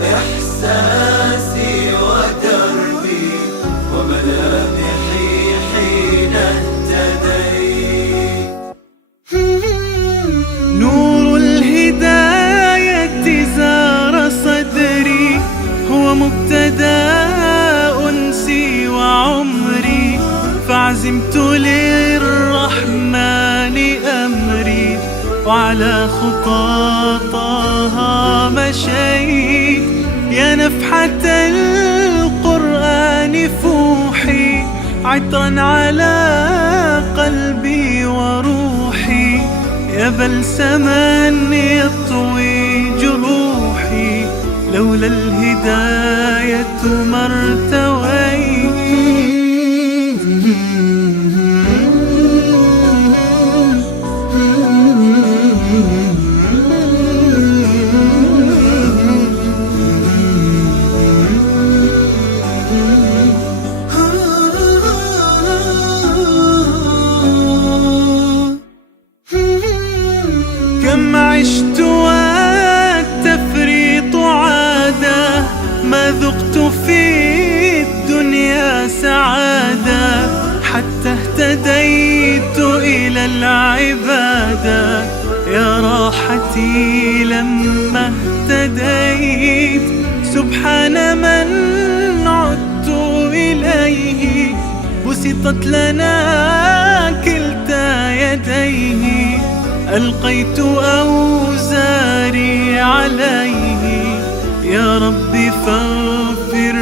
وإحساسي ودربي وملامحي حين اهتديت. نور الهداية زار صدري، هو مبتدأ أنسي وعمري، فعزمت للرحمن أمري، وعلى خطى طه مشيت. يا نفحة القرآن فوحي، عطرا على قلبي وروحي، يا بلسما يطوي جروحي، لولا الهداية ما ارتويت. كم عشت والتفريط عادة، ما ذقت في الدنيا سعادة، حتى اهتديت إلى العبادة. يا راحتي لما اهتديت، سبحان من عدت إليه، بسطت لنا كلتا يديه، ألقيت أوزاري عليه. يا رب فاغفر